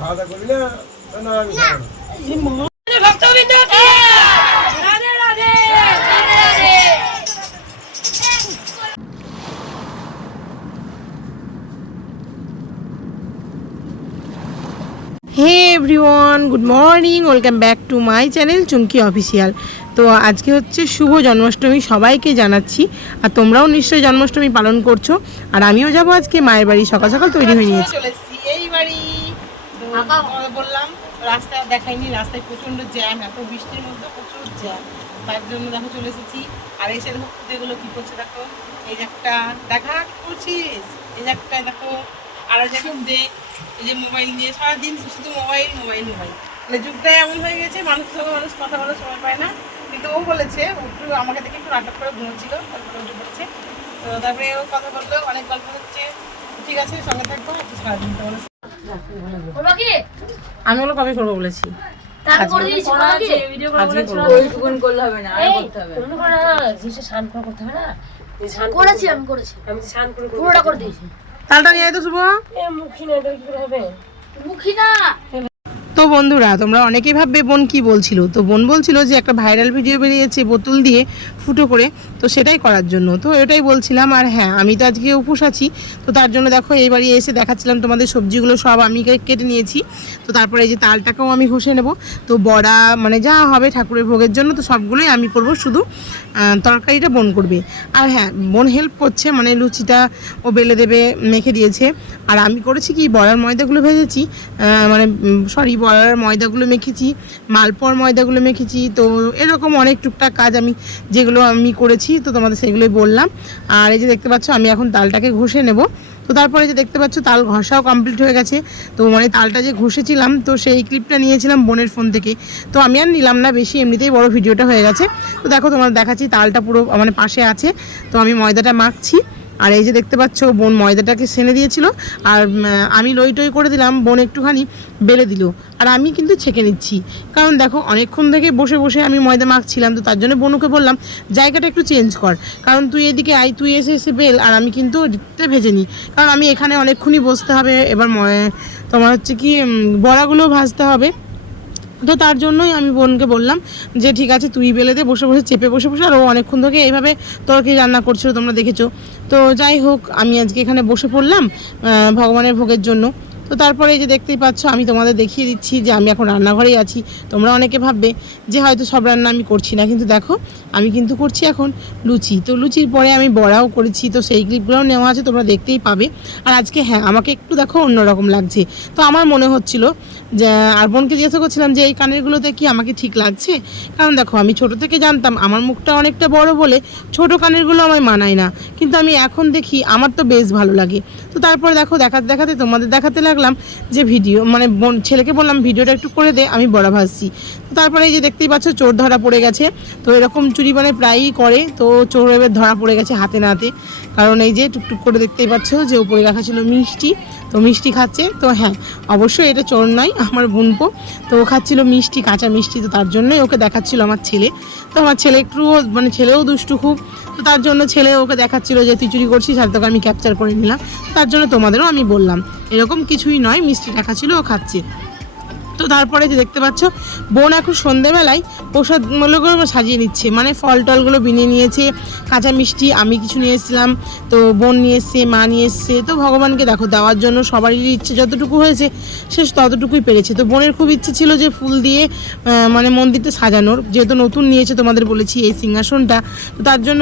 খাওয়া দাওয়া করবি না? না আমি খাবো না। Hey everyone, good morning, welcome back to my channel Chumki official. তো আজকে হচ্ছে শুভ জন্মাষ্টমী, সবাইকে জানাচ্ছি। আর তোমরাও নিশ্চয়ই জন্মাষ্টমী পালন করছো। আর আমিও যাবো আজকে মায়ের বাড়ি, সকাল সকাল তৈরি হয়ে নিয়েছি, চলে এসেছি এই বাড়ি। বললাম রাস্তায় দেখাইনি, রাস্তায় প্রচণ্ড জ্যাম, এত বৃষ্টির মধ্যে প্রচুর জ্যাম, তার জন্য দেখো চলে এসেছি। আর এসে দেখো খুদেগুলো কী করছে, দেখো এই যে একটা দেখা কি করছিস, এই যে একটা দেখো, আর যে খুদে এই যে মোবাইল নিয়ে সারাদিন শুধু মোবাইল মোবাইল মোবাইল। মানে যুগটা এমন হয়ে গেছে, মানুষের সঙ্গে মানুষ কথা বলার সময় পায় না। কিন্তু ও বলেছে একটু আমাকে দেখে একটু নাটক করে ঘুমোচ্ছিল, তারপরে উঠে পড়ছে। তো তারপরে ও কথা বললো, অনেক গল্প হচ্ছে। ঠিক আছে, সঙ্গে থাকবো একটু সারাদিন। তোমার আমি ওগুলো কবে করবো বলেছি, তালটা নিয়ে আয় তো শুভ। তো বন্ধুরা, তোমরা অনেকেই ভাববে বোন কি বলছিল। তো বোন বলছিল যে একটা ভাইরাল ভিডিও বেরিয়েছে বোতল দিয়ে ফুটো করে, তো সেটাই করার জন্য। তো এটাই বলছিলাম। আর হ্যাঁ, আমি তো আজকে উপোস আছি, তো তার জন্য দেখো এই বাড়ি এসে দেখাচ্ছিলাম তোমাদের সবজিগুলো সব আমি কেটে নিয়েছি। তো তারপরে এই যে তালটাকেও আমি ঘষে নেব। তো বড়া মানে যা হবে ঠাকুরের ভোগের জন্য, তো সবগুলোই আমি করব, শুধু তরকারিটা বোন করবে। আর হ্যাঁ, বোন হেল্প করছে, মানে লুচিটা ও বেলে দেবে, মেখে দিয়েছে। আর আমি করেছি কি, বড়ার ময়দাগুলো ভেজেছি, মানে সরি বড়ার ময়দাগুলো মেখেছি, মালপোয়ার ময়দাগুলো মেখেছি। তো এরকম অনেক টুকটাক কাজ আমি যেগুলো আমি করেছি, তো তোমাদের সেগুলোই বললাম। আর এই যে দেখতে পাচ্ছ আমি এখন তালটাকে ঘষে নেব। তো তারপরে যে দেখতে পাচ্ছ তাল ঘষাও কমপ্লিট হয়ে গেছে। তো মানে তালটা যে ঘষেছিলাম, তো সেই ক্লিপটা নিয়েছিলাম বোনের ফোন থেকে। তো আমি আর নিলাম না বেশি, এমনিতেই বড় ভিডিওটা হয়ে গেছে। তো দেখো তোমাদের দেখাচ্ছি, তালটা পুরো মানে পাশে আছে। তো আমি ময়দাটা মাখছি। আর এই যে দেখতে পাচ্ছ বোন ময়দাটাকে সেনে দিয়েছিল, আর আমি লই টই করে দিলাম, বোন একটুখানি বেলে দিল। আর আমি কিন্তু ছেঁকে নিচ্ছি, কারণ দেখো অনেকক্ষণ থেকে বসে বসে আমি ময়দা মাখছিলাম। তো তার জন্য বোনকে বললাম জায়গাটা একটু চেঞ্জ কর, কারণ তুই এদিকে আই, তুই এসে বেল, আর আমি কিন্তু ভেজে নিই, কারণ আমি এখানে অনেকক্ষণই বসতে হবে। এবার তোমার হচ্ছে কি বড়াগুলো ভাজতে হবে। তো তার জন্যই আমি বোনকে বললাম যে ঠিক আছে তুই বেলে দে, বসে বসে চেপে বসে বসে। আর ও অনেকক্ষণ থেকে এইভাবে তরকারি রান্না করছিল, তোমরা দেখেছো। তো যাই হোক, আমি আজকে এখানে বসে পড়লাম ভগবানের ভোগের জন্য। তো তারপরে এই যে দেখতেই পাচ্ছ, আমি তোমাদের দেখিয়ে দিচ্ছি যে আমি এখন রান্নাঘরেই আছি। তোমরা অনেকে ভাববে যে হয়তো সব রান্না আমি করছি না, কিন্তু দেখো আমি কিন্তু করছি এখন লুচি। তো লুচির পরে আমি বড়াও করেছি, তো সেই ক্লিপগুলোও নেওয়া আছে, তোমরা দেখতেই পাবে। আর আজকে হ্যাঁ, আমাকে একটু দেখো অন্যরকম লাগছে। তো আমার মনে হচ্ছিল যে, আর বোনকে জিজ্ঞাসা করছিলাম যে এই কানেরগুলোতে কি আমাকে ঠিক লাগছে, কারণ দেখো আমি ছোট থেকে জানতাম আমার মুখটা অনেকটা বড় বলে ছোট কানেরগুলো আমায় মানায় না, কিন্তু আমি এখন দেখি আমার তো বেশ ভালো লাগে। তো তারপরে দেখো দেখাতে দেখাতে তোমাদের দেখাতে লাগলাম যে ভিডিও, মানে ছেলেকে বললাম ভিডিওটা একটু করে দে, আমি বড়া ভাজছি। তো তারপরে এই যে দেখতেই পাচ্ছ চোর ধরা পড়ে গেছে। তো এরকম চুরি মানে প্রায়ই করে, তো চোর এবার ধরা পড়ে গেছে হাতে নাতে। কারণ এই যে টুকটুক করে দেখতেই পাচ্ছ যে উপরে রাখা ছিল মিষ্টি, তো মিষ্টি খাচ্ছে। তো হ্যাঁ, অবশ্যই এটা চোর নয়, আমার বোনপো। তো ও খাচ্ছিল মিষ্টি, কাঁচা মিষ্টি। তো তার জন্যই ওকে দেখাচ্ছিল আমার ছেলে। তো আমার ছেলে একটু মানে ছেলেও দুষ্টু খুব, তো তার জন্য ছেলে ওকে দেখাচ্ছিল যে তুই চুরি করছিস, আর তোকে আমি ক্যাপচার করে নিলাম। তার জন্য তোমাদেরও আমি বললাম, এরকম কিছুই নয়, মিষ্টি রাখা ছিল, ও খাচ্ছে। তো তারপরে যে দেখতে পাচ্ছ বোন এখন সন্ধেবেলায় প্রসাদগুলো সাজিয়ে নিচ্ছে, মানে ফল টলগুলো বিনিয়ে নিয়েছে, কাঁচা মিষ্টি আমি কিছু নিয়ে এসেছিলাম, তো বোন নিয়ে এসছে, মা নিয়ে এসছে। তো ভগবানকে দেখো দেওয়ার জন্য সবারই ইচ্ছে যতটুকু হয়েছে সে ততটুকুই পেরেছে। তো বোনের খুব ইচ্ছে ছিল যে ফুল দিয়ে মানে মন্দিরটা সাজানোর, যেহেতু নতুন নিয়েছে তোমাদের বলেছি এই সিংহাসনটা। তো তার জন্য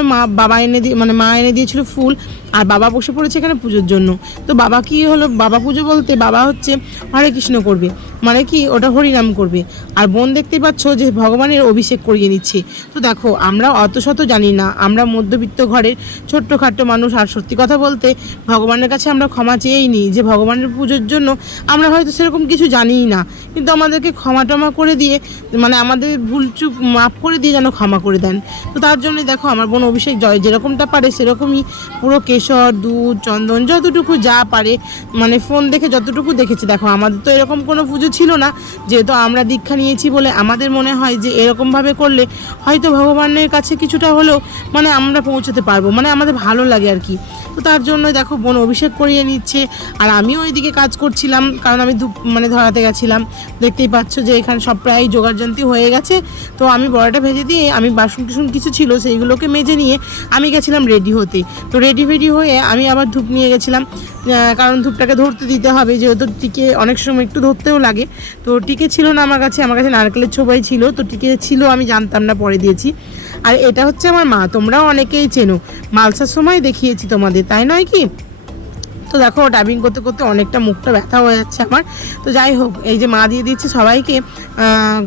মা এনে দিয়েছিল ফুল, আর বাবা বসে পড়েছে এখানে পুজোর জন্য। তো বাবা কি হলো, বাবা পুজো বলতে বাবা হচ্ছে হরে কৃষ্ণ করবে, মানে কি ওটা হরিনাম করবে। আর বোন দেখতেই পাচ্ছ যে ভগবানের অভিষেক করিয়ে নিচ্ছে। তো দেখো আমরা অত শত জানি না, আমরা মধ্যবিত্ত ঘরের ছোট্টখাট্টো মানুষ। আর সত্যি কথা বলতে ভগবানের কাছে আমরা ক্ষমা চেয়েই নিই, যে ভগবানের পুজোর জন্য আমরা হয়তো সেরকম কিছু জানিই না, কিন্তু আমাদেরকে ক্ষমা টমা করে দিয়ে, মানে আমাদের ভুল চুপ মাফ করে দিয়ে যেন ক্ষমা করে দেন। তো তার জন্যই দেখো আমার বোন অভিষেক যেরকমটা পারে সেরকমই পুরো কেশর, দুধ, চন্দন, যতটুকু যা পারে, মানে ফোন দেখে যতটুকু দেখেছি। দেখো আমাদের তো এরকম কোনো পুজো ছিল না, যেহেতু আমরা দীক্ষা নিয়েছি বলে আমাদের মনে হয় যে এরকমভাবে করলে হয়তো ভগবানের কাছে কিছুটা হলেও মানে আমরা পৌঁছতে পারবো, মানে আমাদের ভালো লাগে আর কি। তো তার জন্য দেখো বোন অভিষেক করিয়ে নিচ্ছে, আর আমিও ওইদিকে কাজ করছিলাম, কারণ আমি ধূপ মানে ধরাতে গেছিলাম। দেখতেই পাচ্ছ যে এখানে সব প্রায় জোগাড়যন্ত্রী হয়ে গেছে। তো আমি বড়াটা ভেজে দিয়ে আমি বাসন টাসন কিছু ছিল সেইগুলোকে মেজে নিয়ে আমি গেছিলাম রেডি হতে। তো রেডি হয়ে আমি আবার ধূপ নিয়ে গেছিলাম, কারণ ধূপটাকে ধরতে দিতে হবে, যেহেতু টিকে অনেক সময় একটু ধরতেও লাগে। তো টিকে ছিল না আমার কাছে নারকেলের ছোবাই ছিল, তো টিকে ছিল আমি জানতাম না, পরে দিয়েছি। আর এটা হচ্ছে আমার মা, তোমরাও অনেকেই চেনো, মালসার সময় দেখিয়েছি তোমাদের, তাই নয় কি? তো দেখো ডাবিং করতে করতে অনেকটা মুখটা ব্যথা হয়ে যাচ্ছে আমার। তো যাই হোক, এই যে মা দিয়ে দিচ্ছে সবাইকে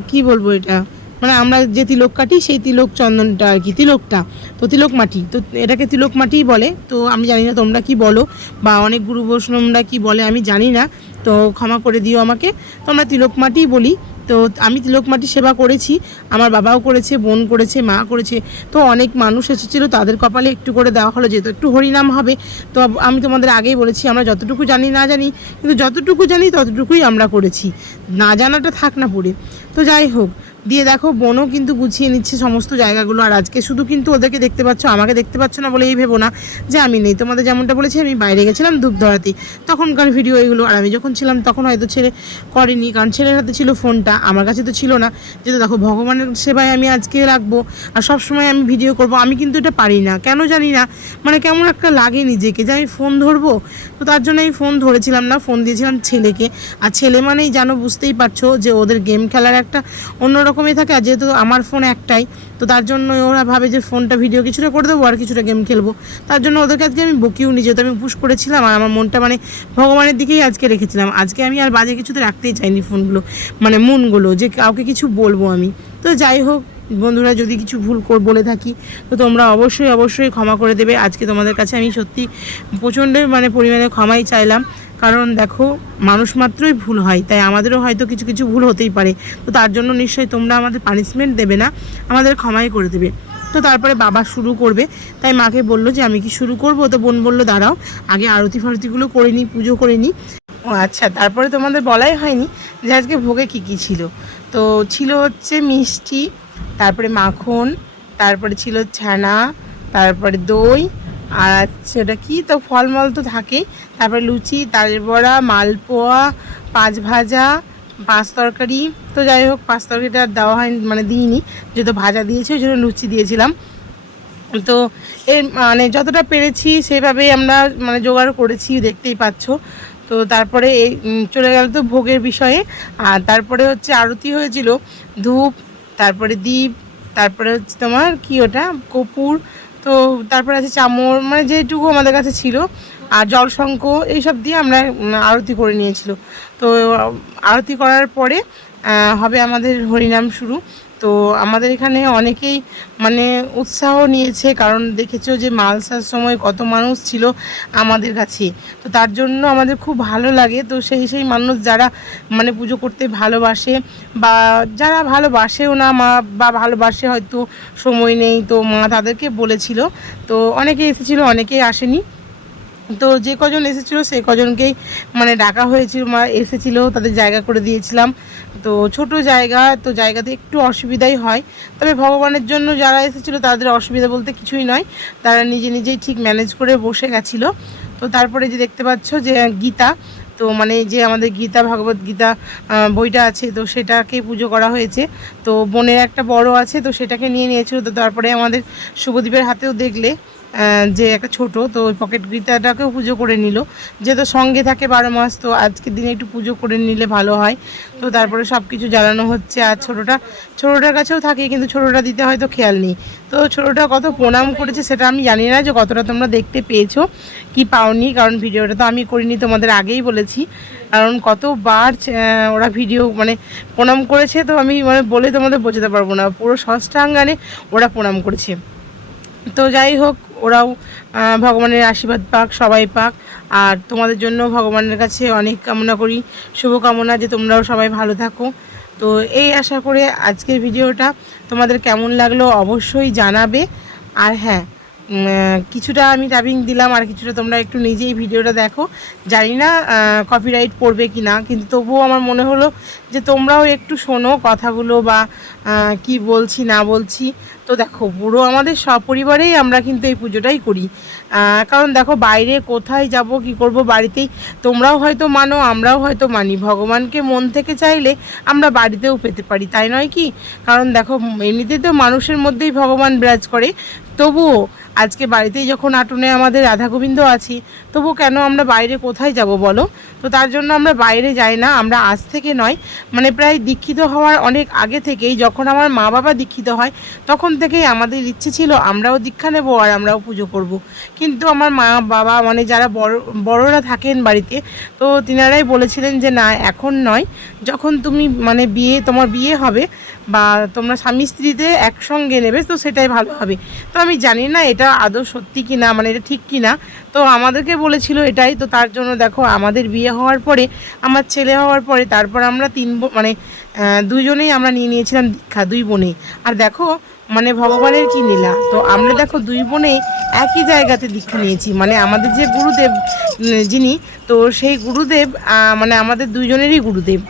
কি বলবো, এটা মানে আমরা যে তিলক কাটি সেই তিলক চন্দনটা আর কি, তিলকটা তো তিলক মাটি, তো এটাকে তিলক মাটিই বলে। তো আমি জানি না তোমরা কি বলো, বা অনেক গুরু বৈষ্ণবরা কি বলে আমি জানি না, তো ক্ষমা করে দিও আমাকে। তো আমরা তিলক মাটিই বলি। তো আমি তিলক মাটি সেবা করেছি, আমার বাবাও করেছে, বোন করেছে, মা করেছে। তো অনেক মানুষ এসেছিলো, তাদের কপালে একটু করে দেওয়া হলো, যেহেতু একটু হরিনাম হবে। তো আমি তোমাদের আগেই বলেছি আমরা যতটুকু জানি না জানি, কিন্তু যতটুকু জানি ততটুকুই আমরা করেছি, না জানাটা থাক না পড়ে। তো যাই হোক, দিয়ে দেখো বোনও কিন্তু গুছিয়ে নিচ্ছে সমস্ত জায়গাগুলো। আর আজকে শুধু কিন্তু ওদেরকে দেখতে পাচ্ছ, আমাকে দেখতে পাচ্ছ না বলে এই ভেবো না যে আমি নেই। তোমাদের যেমনটা বলেছি আমি বাইরে গেছিলাম ধূপ ধরাতে, তখনকার ভিডিও এগুলো। আর আমি যখন ছিলাম তখন হয়তো ছেলে করেনি, কারণ ছেলের হাতে ছিল ফোনটা, আমার কাছে তো ছিল না। যেহেতু দেখো ভগবানের সেবায় আমি আজকে রাখবো আর সব সময় আমি ভিডিও করব, আমি কিন্তু এটা পারি না, কেন জানি না, মানে কেমন একটা লাগে নিজেকে যে আমি ফোন ধরবো। তো তার জন্য আমি ফোন ধরেছিলাম না, ফোন দিয়েছিলাম ছেলেকে। আর ছেলে মানেই জানো, বুঝতেই পারছো যে ওদের গেম খেলার একটা অন্যরকমই থাকে। আর যেহেতু আমার ফোন একটাই, তো তার জন্য ওরা ভাবে যে ফোনটা ভিডিও কিছুটা করে দেবো আর কিছুটা গেম খেলবো। তার জন্য ওদেরকে আজকে আমি বকিও নি, যেহেতু আমি উপোস করেছিলাম আর আমার মনটা মানে ভগবানের দিকেই আজকে রেখেছিলাম। আজকে আমি আর বাজে কিছুতে রাখতেই চাইনি ফোনগুলো, মানে মনগুলো যে কাউকে কিছু বলবো আমি। তো যাই হোক বন্ধুরা, যদি কিছু ভুল বলে থাকি তো তোমরা অবশ্যই ক্ষমা করে দেবে। আজকে তোমাদের কাছে আমি সত্যি প্রচণ্ড মানে পরিমাণে ক্ষমাই চাইলাম, কারণ দেখো মানুষ মাত্রই ভুল হয়, তাই আমাদেরও হয়তো কিছু কিছু ভুল হতেই পারে। তো তার জন্য নিশ্চয়ই তোমরা আমাদের পানিশমেন্ট দেবে না, আমাদের ক্ষমাই করে দেবে। তো তারপরে বাবা শুরু করবে, তাই মাকে বললো যে আমি কি শুরু করব? তো বোন বললো দাঁড়াও, আগে আরতি ফারতিগুলো করে নিই, পুজো করে নিই। ও আচ্ছা, তারপরে তোমাদের বলাই হয়নি যে আজকে ভোগে কী কী ছিল। তো ছিল হচ্ছে মিষ্টি, তারপরে মাখন, তারপরে ছিল ছানা, তারপরে দই, আর সেটা কি, তো ফলমল তো থাকেই, তারপরে লুচি, তালের বড়া, মালপোয়া, পাঁচ ভাজা, পাঁচ তরকারি। তো যাই হোক, পাঁচ তরকারিটা দেওয়া হয়নি, মানে দিইনি, যেহেতু ভাজা দিয়েছে ওই জন্য লুচি দিয়েছিলাম। তো এর মানে যতটা পেরেছি সেভাবেই আমরা মানে জোগাড় করেছি, দেখতেই পাচ্ছ। তো তারপরে এই চলে গেল তো ভোগের বিষয়ে। আর তারপরে হচ্ছে আরতি হয়েছিল, ধূপ, তারপরে দীপ, তারপরে হচ্ছে তোমার কি ওটা কর্পূর, তো তারপরে আছে চামর, মানে যেটুকু আমাদের কাছে ছিল, আর জলশঙ্খ, এইসব দিয়ে আমরা আরতি করে নিয়েছিল। তো আরতি করার পরে হবে আমাদের হরিনাম শুরু। তো আমাদের এখানে অনেকেই মানে উৎসাহ নিয়েছে, কারণ দেখেছো যে মালসার সময় কত মানুষ ছিল আমাদের কাছে। তো তার জন্য আমাদের খুব ভালো লাগে। তো সেই মানুষ যারা মানে পুজো করতে ভালোবাসে, বা যারা ভালোবাসেও না মা, বা ভালোবাসে হয়তো সময় নেই, তো মা তাদেরকে বলেছিল। তো অনেকে এসেছিলো, অনেকেই আসেনি। তো যে কজন এসেছিলো সেই কজনকেই মানে ডাকা হয়েছিল, মা এসেছিলো, তাদের জায়গা করে দিয়েছিলাম। তো ছোট জায়গা, তো জায়গাতে একটু অসুবিধাই হয়, তবে ভগবানের জন্য যারা এসেছিলো তাদের অসুবিধা বলতে কিছুই নয়, তারা নিজেই ঠিক ম্যানেজ করে বসে গেছিলো। তো তারপরে যে দেখতে পাচ্ছ যে গীতা, তো মানে যে আমাদের গীতা, ভগবত গীতা বইটা আছে, তো সেটাকে পুজো করা হয়েছে। তো বোনের একটা বড় আছে, তো সেটাকে নিয়ে নিয়েছিল। তো তারপরে আমাদের শুভদীপের হাতেও দেখলে যে একটা ছোট, তো ওই পকেট গীতাটাকেও পুজো করে নিল, যেহেতু সঙ্গে থাকে 12 মাস, তো আজকের দিনে একটু পুজো করে নিলে ভালো হয়। তো তারপরে সব কিছু জ্বালানো হচ্ছে। আর ছোটোটার কাছেও থাকে, কিন্তু ছোটোটা দিতে হয়তো খেয়াল নেই। তো ছোটোটা কত প্রণাম করেছে সেটা আমি জানি না যে কতটা তোমরা দেখতে পেয়েছো কি পাওনি, কারণ ভিডিওটা তো আমি করিনি, তোমাদের আগেই বলেছি। কারণ কতবার ওরা ভিডিও মানে প্রণাম করেছে, তো আমি মানে বলে তোমাদের বোঝাতে পারবো না, পুরো ষষ্ঠাঙ্গানে ওরা প্রণাম করেছে। তো যাই হোক, ওরাও ভগবানের আশীর্বাদ পাক, সবাই পাক। আর তোমাদের জন্য ভগবানের কাছে অনেক কামনা করি, শুভকামনা যে তোমরাও সবাই ভালো থাকো। তো এই আশা করে আজকের ভিডিওটা তোমাদের কেমন লাগলো অবশ্যই জানাবে। আর হ্যাঁ, কিছুটা আমি ডাবিং দিলাম আর কিছুটা তোমরা একটু নিজেই ভিডিওটা দেখো। জানি না কপিরাইট পড়বে কি না, কিন্তু তবুও আমার মনে হলো যে তোমরাও একটু শোনো কথাগুলো বা কি বলছি না বলছি। তো দেখো পুরো আমাদের সপরিবারেই আমরা কিন্তু এই পুজোটাই করি, কারণ দেখো বাইরে কোথায় যাব কি করব, বাড়িতেই তোমরাও হয়তো মানো, আমরাও হয়তো মানি। ভগবানকে মন থেকে চাইলে আমরা বাড়িতেও পেতে পারি, তাই নয় কি? কারণ দেখো এমনিতেই তো মানুষের মধ্যেই ভগবান বিরাজ করে, তবুও আজকে বাড়িতেই যখন আটনে আমাদের রাধা গোবিন্দ আছি, তবু কেন আমরা বাইরে কোথায় যাব বলো? তো তার জন্য আমরা বাইরে যাই না। আমরা আজ থেকে নয়, মানে প্রায় দীক্ষিত হওয়ার অনেক আগে থেকেই, যখন আমার মা বাবা দীক্ষিত হয় তখন থেকেই আমাদের ইচ্ছে ছিল আমরাও দীক্ষা নেব আর আমরাও পুজো করব। কিন্তু আমার মা বাবা মানে যারা বড়রা থাকেন বাড়িতে, তো তিনারাই বলেছিলেন যে না এখন নয়, যখন তুমি মানে তোমার বিয়ে হবে বা তোমরা স্বামী স্ত্রীতে একসঙ্গে নেবে তো সেটাই ভালো হবে। তো আমি জানি না এটা আদৌ সত্যি কি না, মানে এটা ঠিক কি না, তো আমাদেরকে বলেছিল এটাই। তো তার জন্য দেখো আমাদের বিয়ে হওয়ার পরে, আমার ছেলে হওয়ার পরে, তারপর আমরা মানে দুজনেই আমরা নিয়েছিলাম দীক্ষা, দুই বোনেই। আর দেখো মানে ভগবানের কি লীলা, তো আমরা দেখো দুই বোনেই একই জায়গাতে দীক্ষা নিয়েছি। মানে আমাদের যে গুরুদেব যিনি, তো সেই গুরুদেব মানে আমাদের দুইজনেরই গুরুদেব।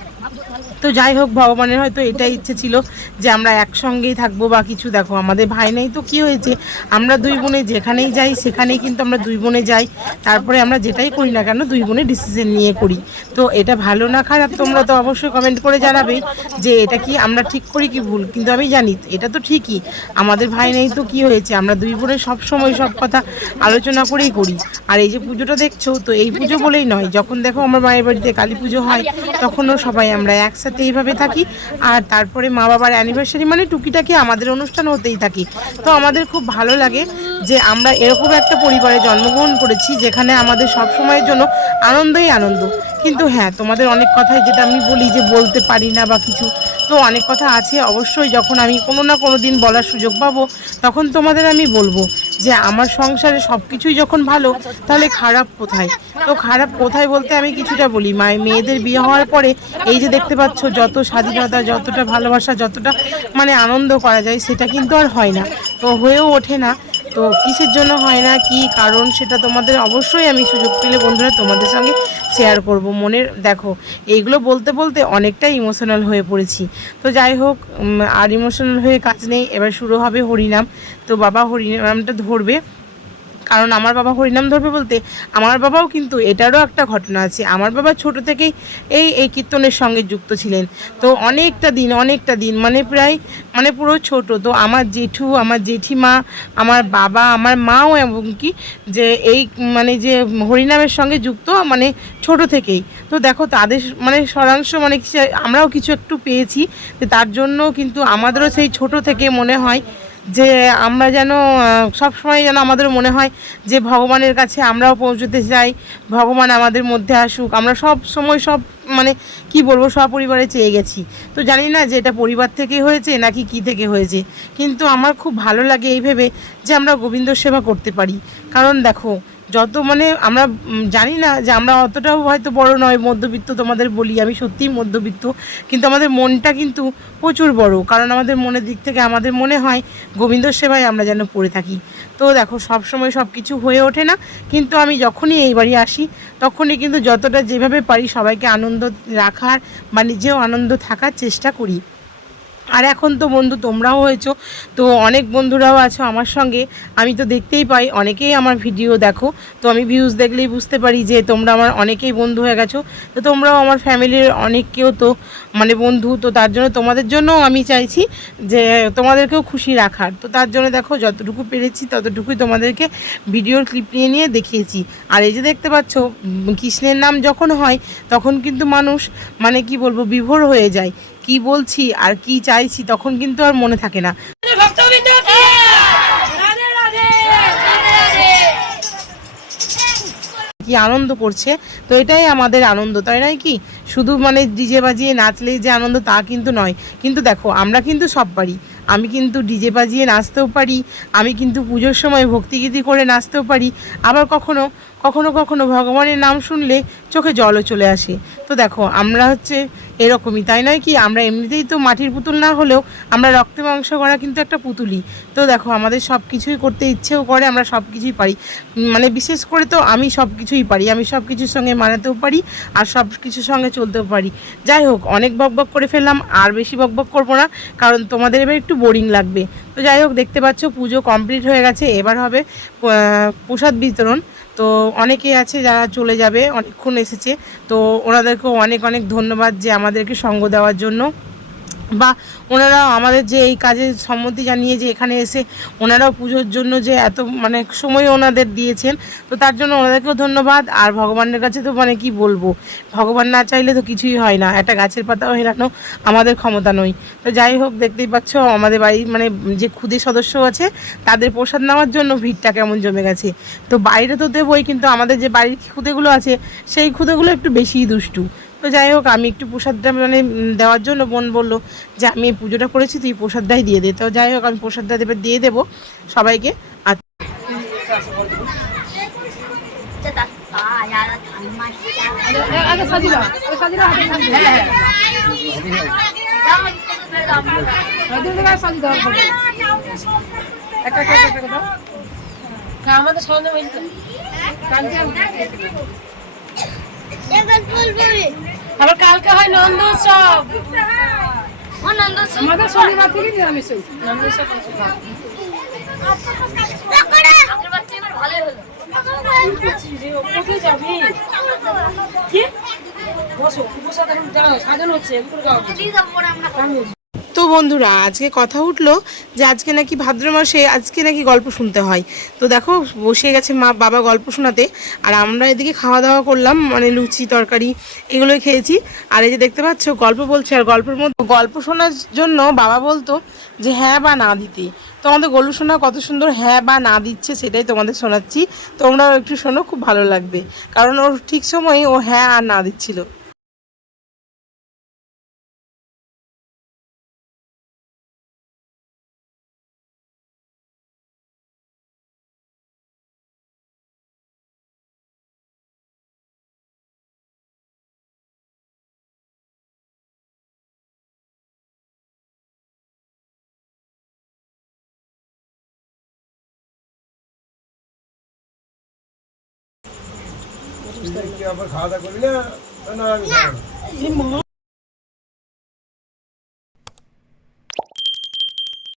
তো যাই হোক, ভগবানের হয়তো এটাই ইচ্ছে ছিল যে আমরা একসঙ্গেই থাকবো বা কিছু। দেখো আমাদের ভাই নেই তো কি হয়েছে, আমরা দুই বোনে যেখানেই যাই সেখানেই কিন্তু আমরা দুই বোনে যাই। তারপরে আমরা যেটাই করি না কেন দুই বোনে ডিসিশন নিয়ে করি। তো এটা ভালো না খারাপ তোমরা তো অবশ্যই কমেন্ট করে জানাবেই যে এটা কি আমরা ঠিক করি কি ভুল। কিন্তু আমি জানি এটা তো ঠিকই, আমাদের ভাই নেই তো কি হয়েছে, আমরা দুই বোনে সব সময় সব কথা আলোচনা করেই করি। আর এই যে পুজোটা দেখছো, তো এই পুজো বলেই নয়, যখন দেখো আমার মায়ের বাড়িতে কালী পুজো হয় তখনও সবাই আমরা একসাথে এইভাবে থাকি। আর তারপরে মা বাবার অ্যানিভার্সারি মানে টুকিটাকি আমাদের অনুষ্ঠান হতেই থাকি। তো আমাদের খুব ভালো লাগে যে আমরা এরকম একটা পরিবারে জন্মগ্রহণ করেছি যেখানে আমাদের সব সময়ের জন্য আনন্দই আনন্দ। কিন্তু হ্যাঁ, তোমাদের অনেক কথাই যেটা আমি বলি যে বলতে পারি না বা কিছু, তো অনেক কথা আছে অবশ্যই, যখন আমি কোনো না কোনো দিন বলার সুযোগ পাবো তখন তোমাদের আমি বলবো যে আমার সংসারে সব কিছুই যখন ভালো, তাহলে খারাপ কোথায়? তো খারাপ কোথায় বলতে আমি কিছুটা বলি, মেয়েদের বিয়ে হওয়ার পরে এই যে দেখতে পাচ্ছ যত স্বাধীনতা, যতটা ভালোবাসা, যতটা মানে আনন্দ করা যায় সেটা কিন্তু আর হয় না, তো হয়েও ওঠে না। তো কিসের জন্য হয় না, কি কারণ, সেটা তোমাদের অবশ্যই আমি সুযোগ পেলে বন্ধুরা তোমাদের সঙ্গে শেয়ার করব। মনের দেখো এইগুলো বলতে বলতে অনেকটাই ইমোশনাল হয়ে পড়েছি। তো যাই হোক, আর ইমোশনাল হয়ে কাজ নেই, এবার শুরু হবে হরিনাম। তো বাবা হরিনামটা ধরবে, কারণ আমার বাবা হরিনাম ধরবে বলতে আমার বাবাও কিন্তু এটারও একটা ঘটনা আছে। আমার বাবা ছোট থেকেই এই কীর্তনের সঙ্গে যুক্ত ছিলেন। তো অনেকটা দিন মানে প্রায় মানে পুরো ছোট, তো আমার জেঠু, আমার জেঠিমা, আমার বাবা, আমার মাও এমনকি যে এই মানে যে হরিনামের সঙ্গে যুক্ত মানে ছোট থেকেই। তো দেখো তাদের মানে সারাংশ মানে আমরাও কিছু একটু পেয়েছি, তার জন্য কিন্তু আমাদেরও সেই ছোট থেকে মনে হয় যে আমরা যেন সবসময় যেন আমাদের মনে হয় যে ভগবানের কাছে আমরাও পৌঁছতে চাই, ভগবান আমাদের মধ্যে আসুক। আমরা সব সময় সব মানে কি বলবো সপরিবারে চেয়ে গেছি। তো জানি না যে এটা পরিবার থেকে হয়েছে নাকি কি থেকে হয়েছে, কিন্তু আমার খুব ভালো লাগে এই ভেবে যে আমরা গোবিন্দ সেবা করতে পারি। কারণ দেখো যত মানে আমরা জানি না যে আমরা অতটাও হয়তো বড় নয়, মধ্যবিত্ত, তোমাদের বলি আমি সত্যিই মধ্যবিত্ত, কিন্তু আমাদের মনটা কিন্তু প্রচুর বড়। কারণ আমাদের মনের দিক থেকে আমাদের মনে হয় গোবিন্দ সেবায় আমরা যেন পড়ে থাকি। তো দেখো সব সময় সব কিছু হয়ে ওঠে না, কিন্তু আমি যখনই এই বাড়ি আসি তখনই কিন্তু যতটা যেভাবে পারি সবাইকে আনন্দ রাখার বা নিজেও আনন্দ থাকার চেষ্টা করি। আর এখন তো বন্ধু তোমরাও হয়েছো, তো অনেক বন্ধুরাও আছো আমার সঙ্গে, আমি তো দেখতেই পাই অনেকেই আমার ভিডিও দেখো। তো আমি ভিউজ দেখলেই বুঝতে পারি যে তোমরা আমার অনেকেই বন্ধু হয়ে গেছো। তো তোমরাও আমার ফ্যামিলির অনেককেও তো মানে বন্ধু, তো তার জন্য তোমাদের জন্যও আমি চাইছি যে তোমাদেরকেও খুশি রাখার। তো তার জন্য দেখো যতটুকু পেরেছি ততটুকুই তোমাদেরকে ভিডিওর ক্লিপ নিয়ে দেখিয়েছি। আর এই যে দেখতে পাচ্ছ কৃষ্ণের নাম যখন হয় তখন কিন্তু মানুষ মানে কি বলবো বিভোর হয়ে যায়, কি বলছি আর কি চাইছি তখন কিন্তু আর মনে থাকে না। কি আনন্দ করছে, তো এটাই আমাদের আনন্দ, তাই নয় কি? শুধু মানে ডিজে বাজিয়ে নাচলেই যে আনন্দ তা কিন্তু নয়। কিন্তু দেখো আমরা কিন্তু সব পারি, আমি কিন্তু ডিজে বাজিয়ে নাচতেও পারি, আমি কিন্তু পুজোর সময় ভক্তিগীতি করে নাচতেও পারি, আবার কখনো কখনো কখনো ভগবানের নাম শুনলে চোখে জলও চলে আসে। তো দেখো আমরা হচ্ছে এরকমই, তাই নয় কি? আমরা এমনিতেই তো মাটির পুতুল না হলেও আমরা রক্তে মাংস করা কিন্তু একটা পুতুলই। তো দেখো আমাদের সব কিছুই করতে ইচ্ছেও করে, আমরা সব কিছুই পারি। মানে বিশেষ করে তো আমি সব কিছুই পারি, আমি সব কিছুর সঙ্গে মানাতেও পারি আর সব কিছুর সঙ্গে চলতেও পারি। যাই হোক, অনেক বকবক করে ফেললাম, আর বেশি বকবক করবো না, কারণ তোমাদের এবার একটু বোরিং লাগবে। তো যাই হোক, দেখতে পাচ্ছ পুজো কমপ্লিট হয়ে গেছে, এবার হবে প্রসাদ বিতরণ। তো অনেকে আছে যারা চলে যাবে, অনেকক্ষণ এসেছে, তো ওনাদেরকেও অনেক অনেক ধন্যবাদ যে আমাদেরকে সঙ্গ দেওয়ার জন্য, বা ওনারাও আমাদের যে এই কাজে সম্মতি জানিয়ে যে এখানে এসে ওনারাও পুজোর জন্য যে এত মানে সময় ওনাদের দিয়েছেন, তো তার জন্য ওনাদেরকেও ধন্যবাদ। আর ভগবানের কাছে তো মানে কি বলবো, ভগবান না চাইলে তো কিছুই হয় না, একটা গাছের পাতাও হেলানো আমাদের ক্ষমতা নয়। তো যাই হোক, দেখতেই পাচ্ছ আমাদের বাড়ির মানে যে ক্ষুদে সদস্য আছে তাদের প্রসাদ নেওয়ার জন্য ভিড়টা কেমন জমে গেছে। তো বাইরে তো দেবই, কিন্তু আমাদের যে বাড়ির ক্ষুদেগুলো আছে সেই ক্ষুদেগুলো একটু বেশিই দুষ্টু। তো যাই হোক, আমি একটু প্রসাদটা মানে দেওয়ার জন্য বোন বললো যে আমি পুজোটা করেছি, তুই প্রসাদটাই দিয়ে দে। তো যাই হোক, আমি প্রসাদটা দিয়ে দেবো সবাইকে। আর আমাদের সঙ্গে হয়েছে আবার কালকে হয় নন্দ উৎসব, আমাদের শনিবার থেকে নিরামিষ তো বন্ধুরা, আজকে কথা উঠলো যে আজকে নাকি ভাদ্র মাসে আজকে নাকি গল্প শুনতে হয়। তো দেখো বসে গেছে মা বাবা গল্প শোনাতে, আর আমরা এদিকে খাওয়া দাওয়া করলাম, মানে লুচি তরকারি এগুলোই খেয়েছি। আর এই যে দেখতে পাচ্ছ গল্প বলছে, আর গল্পের মধ্যে গল্প শোনার জন্য বাবা বলতো যে হ্যাঁ বা না দিতে। তো আমাদের গল্প শোনা কত সুন্দর হ্যাঁ বা না দিচ্ছে সেটাই তোমাদের শোনাচ্ছি, তোমরাও একটু শোনো, খুব ভালো লাগবে, কারণ ওর ঠিক সময়ে ও হ্যাঁ আর না দিচ্ছিল। কি আবার খাওয়া দাওয়া করবি না? না আমি খাবো না।